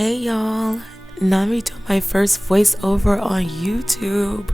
Hey y'all, now me doing my first voiceover on YouTube.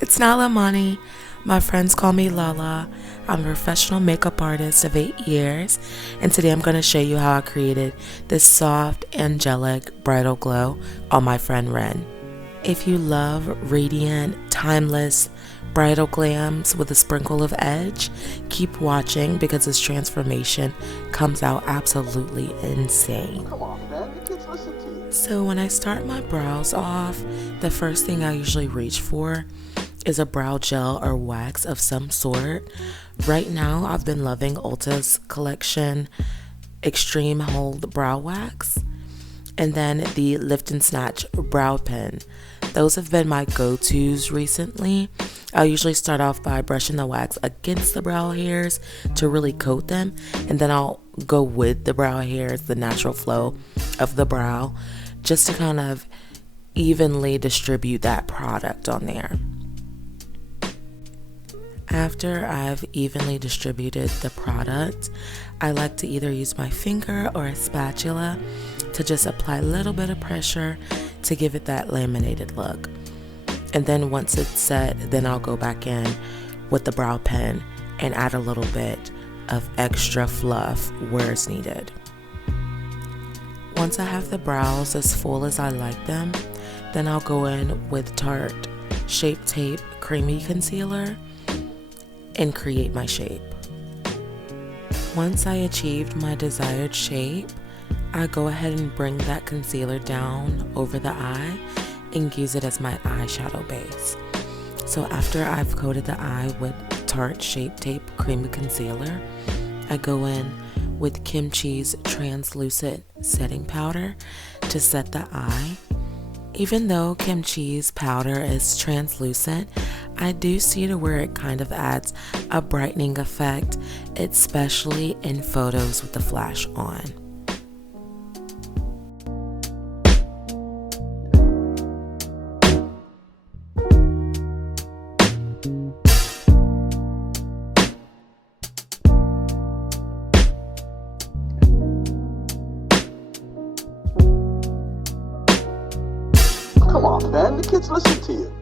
It's not Lamani. My friends call me Lala. I'm a professional makeup artist of 8 years, and today I'm going to show you how I created this soft, angelic bridal glow on my friend Ren. If you love radiant, timeless bridal glams with a sprinkle of edge, keep watching because this transformation comes out absolutely insane. Come on, man. The kids listen to you. So when I start my brows off, the first thing I usually reach for is a brow gel or wax of some sort. Right now, I've been loving Ulta's collection Extreme Hold Brow Wax, and then the Lift and Snatch Brow Pen. Those have been my go-tos recently. I'll usually start off by brushing the wax against the brow hairs to really coat them, and then I'll go with the brow hairs, the natural flow of the brow, just to kind of evenly distribute that product on there. After I've evenly distributed the product, I like to either use my finger or a spatula to just apply a little bit of pressure to give it that laminated look. And then once it's set, then I'll go back in with the brow pen and add a little bit of extra fluff where it's needed. Once I have the brows as full as I like them, then I'll go in with Tarte Shape Tape Creamy Concealer and create my shape. Once I achieved my desired shape, I go ahead and bring that concealer down over the eye and use it as my eyeshadow base. So after I've coated the eye with Tarte Shape Tape Creamy Concealer, I go in with Kimchi's translucent setting powder to set the eye. Even though Kimchi's powder is translucent, I do see to where it kind of adds a brightening effect, especially in photos with the flash on. Come on, man. The kids listen to you.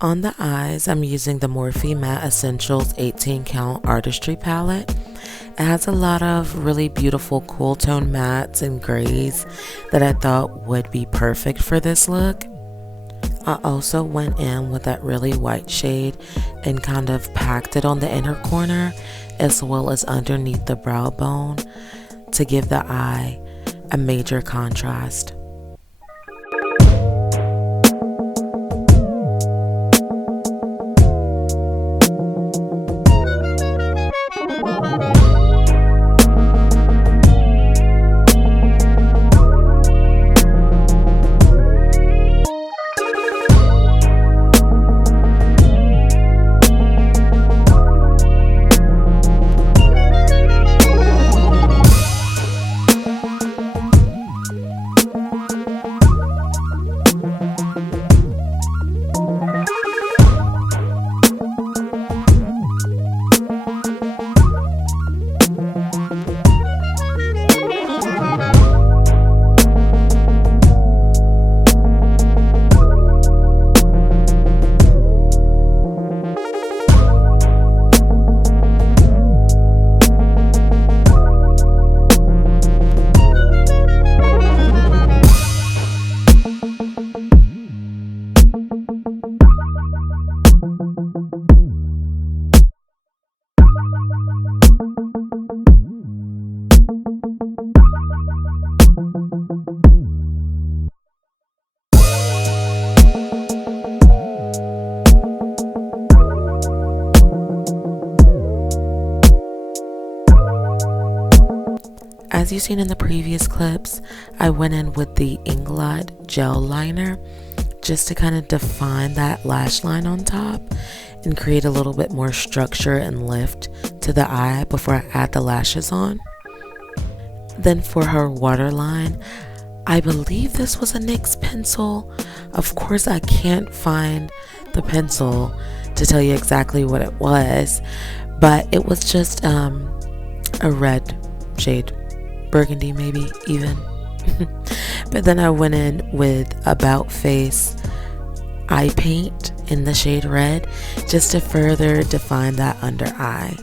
On the eyes, I'm using the Morphe Matte Essentials 18 Count Artistry palette. It has a lot of really beautiful cool tone mattes and grays that I thought would be perfect for this look. I also went in with that really white shade and kind of packed it on the inner corner as well as underneath the brow bone to give the eye a major contrast. seen in the previous clips, I went in with the Inglot Gel Liner just to kind of define that lash line on top and create a little bit more structure and lift to the eye before I add the lashes on. Then for her waterline, I believe this was a NYX pencil. Of course, I can't find the pencil to tell you exactly what it was, but it was just a red shade, burgundy maybe even. But then I went in with About Face eye paint in the shade red just to further define that under eye.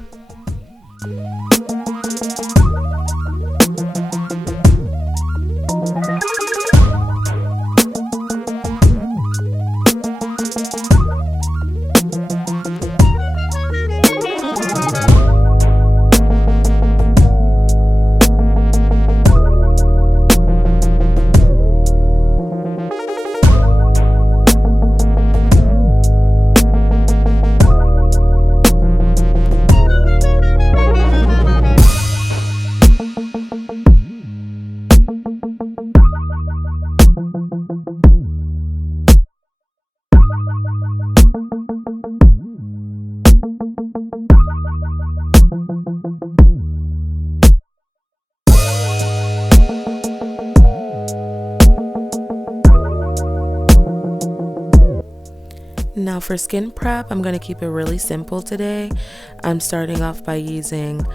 Now for skin prep, I'm going to keep it really simple today. I'm starting off by using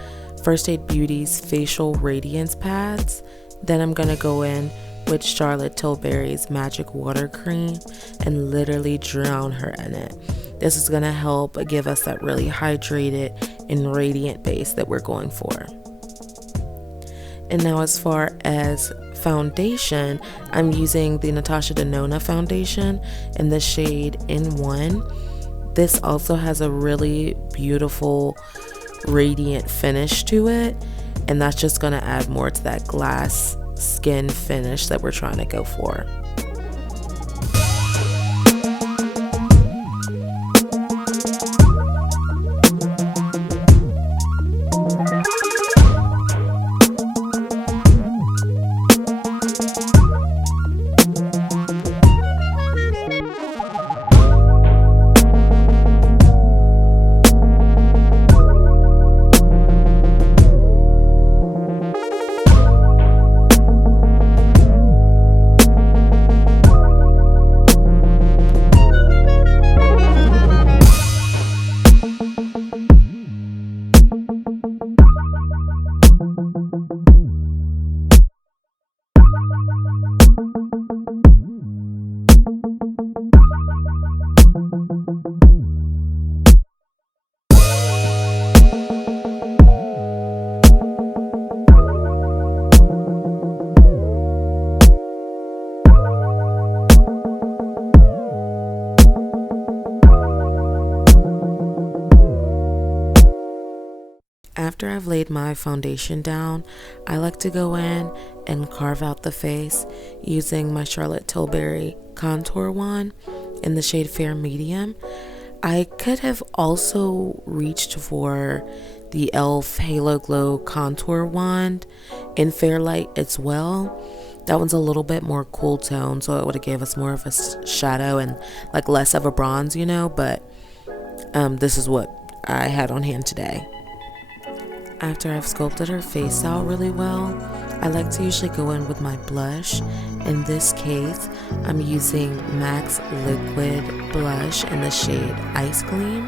First Aid Beauty's Facial Radiance Pads. Then I'm going to go in with Charlotte Tilbury's Magic Water Cream and literally drown her in it. This is going to help give us that really hydrated and radiant base that we're going for. And now as far as foundation, I'm using the Natasha Denona foundation in the shade N1. This also has a really beautiful radiant finish to it, and that's just going to add more to that glass skin finish that we're trying to go for. After I've laid my foundation down, I like to go in and carve out the face using my Charlotte Tilbury contour wand in the shade Fair Medium. I could have also reached for the e.l.f. Halo Glow contour wand in Fairlight as well. That one's a little bit more cool tone, so it would have gave us more of a shadow and like less of a bronze, you know, but this is what I had on hand today. After I've sculpted her face out really well, I like to usually go in with my blush. In this case, I'm using MAC's Liquid Blush in the shade Ice Gleam.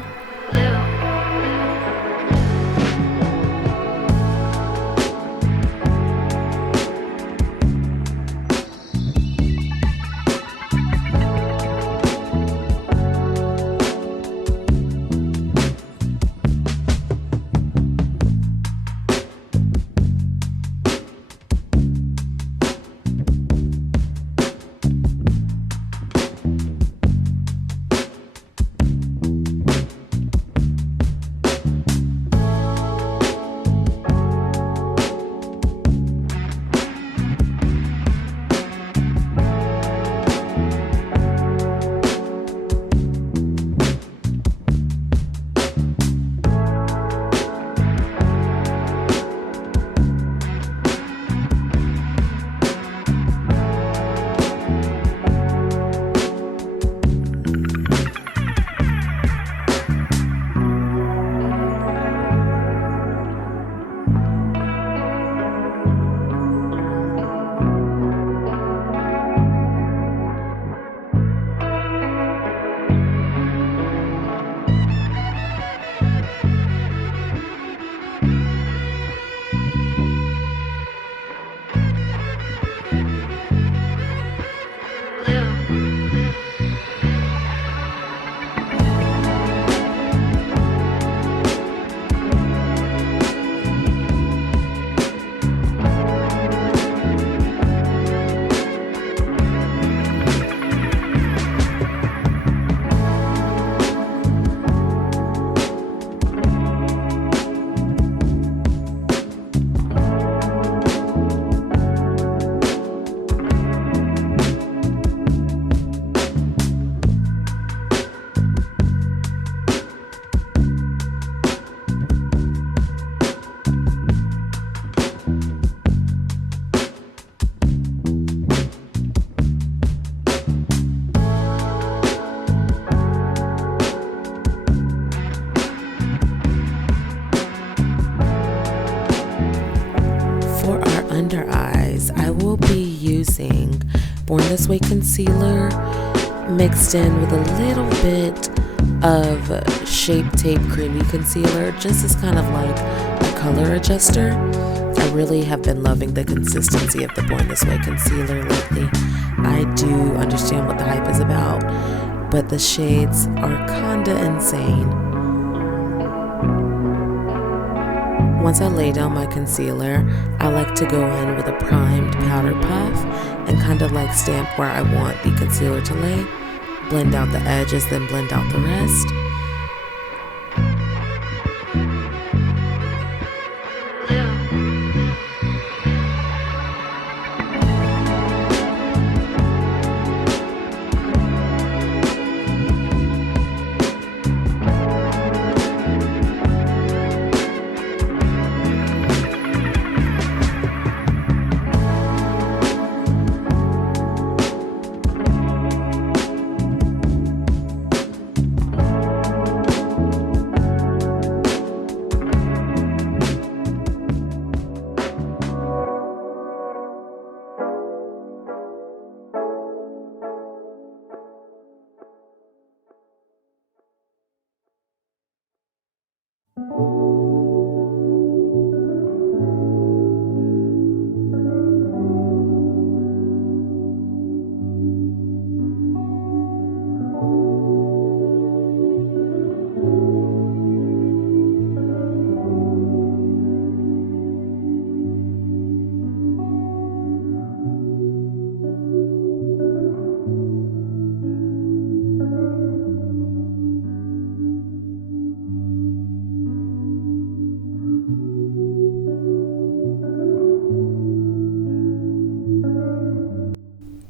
under eyes, I will be using Born This Way concealer mixed in with a little bit of Shape Tape Creamy Concealer, just as kind of like a color adjuster. I really have been loving the consistency of the Born This Way concealer lately. I do understand what the hype is about, but the shades are kinda insane. Once I lay down my concealer, I like to go in with a primed powder puff and kind of like stamp where I want the concealer to lay, blend out the edges, then blend out the rest.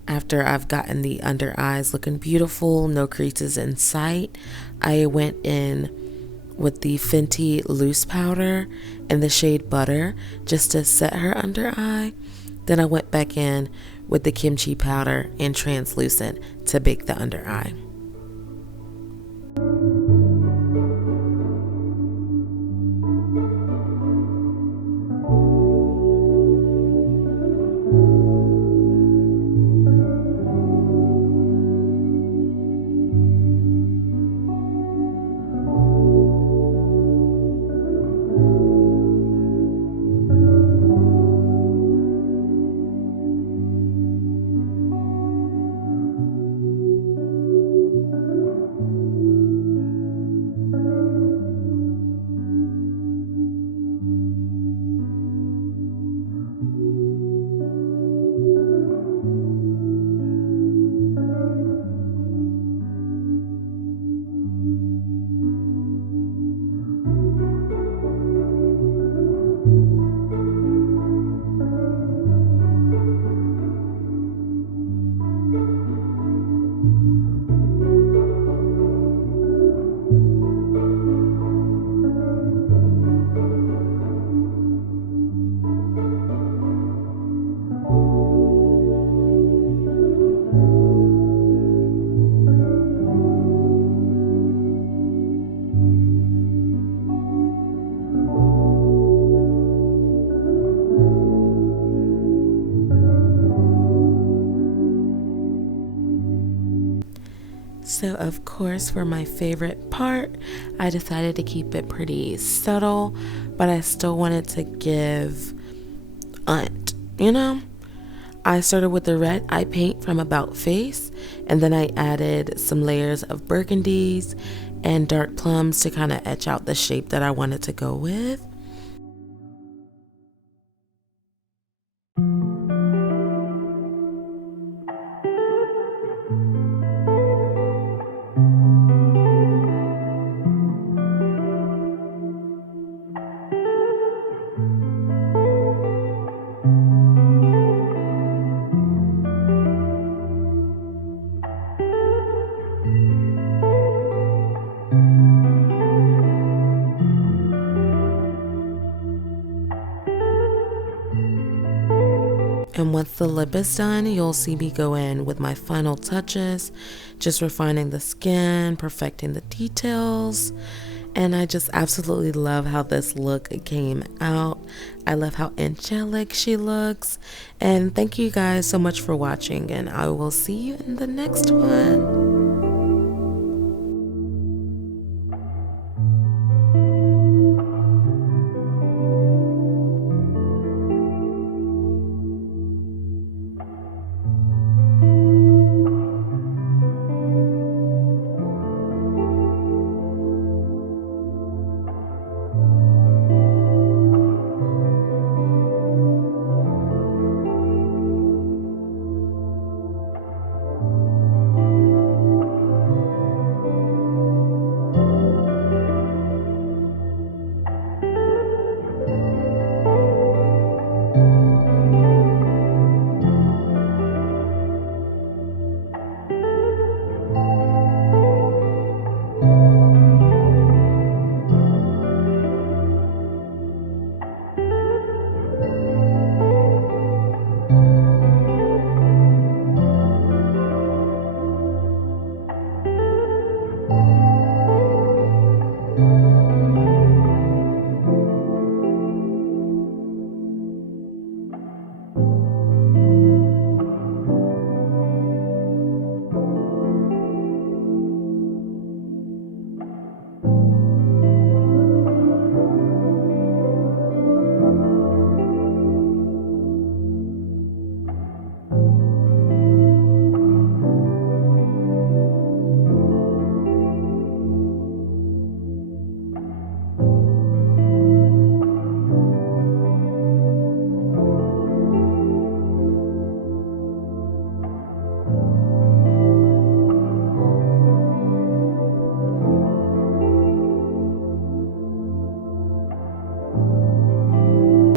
After I've gotten the under eyes looking beautiful, no creases in sight, I went in with the Fenty loose powder in the shade Butter just to set her under eye. Then I went back in with the kimchi powder in translucent to bake the under eye. So of course, for my favorite part, I decided to keep it pretty subtle, but I still wanted to give you know? I started with the red eye paint from About Face, and then I added some layers of burgundies and dark plums to kind of etch out the shape that I wanted to go with. And once the lip is done, you'll see me go in with my final touches, just refining the skin, perfecting the details, And I just absolutely love how this look came out. I love how angelic she looks. And thank you guys so much for watching, and I will see you in the next one.